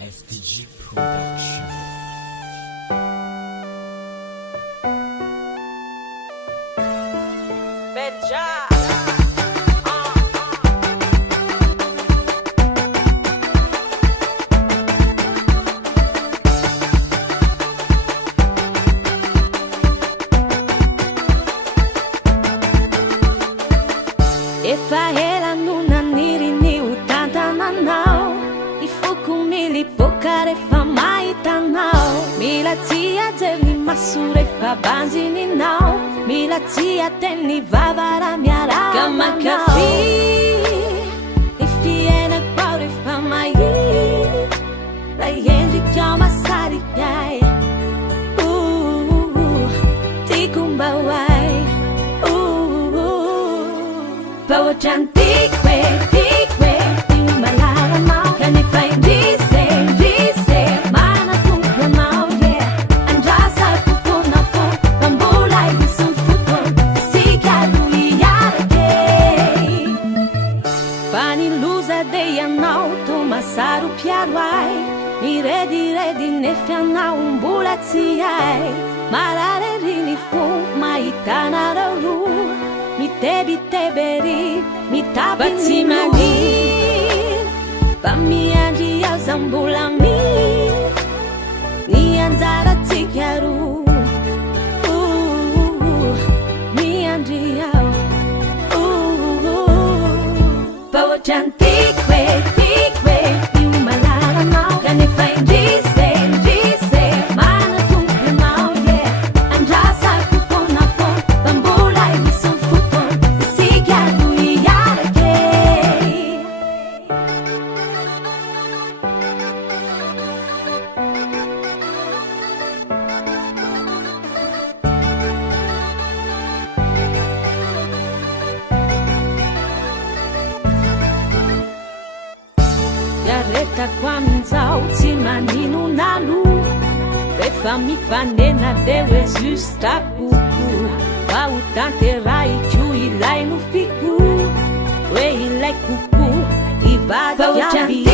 FDG Production. Beja. Efa ela nuna niri ni utanta nanao Ifuku mili pokare fa maita nao Mila tia jeli masure fa banzini nao Mila tia teni vavara miara Kama kafi Ifi ena kwaure fa mai La yendi kama sari kai Tikumba wai Bawa cantik we Timalara mau Kan ifai dice Mana kung mau yeah Andrasa kupuna po Pambulay isang futol Sikalu iyarake Paniluza de yanau Tumasaru piarwai Mi redi nefianau Umbulat siyay Marare rini fu Maitana raru Mi tebi teberi, mi tabi mani Pami anji au zambulami Ni anzara tikaru Mi anji au Bawa cantik we Di malara mau Kan ifai dice Mana kung mau yeah Andrasa kupona po Pambulay isang Yareta kwa mzao timanino nalu Refa mi fanena dewe justa kuku Wa utanterai chu ilai no fiku We ilai kuku Ibada jambi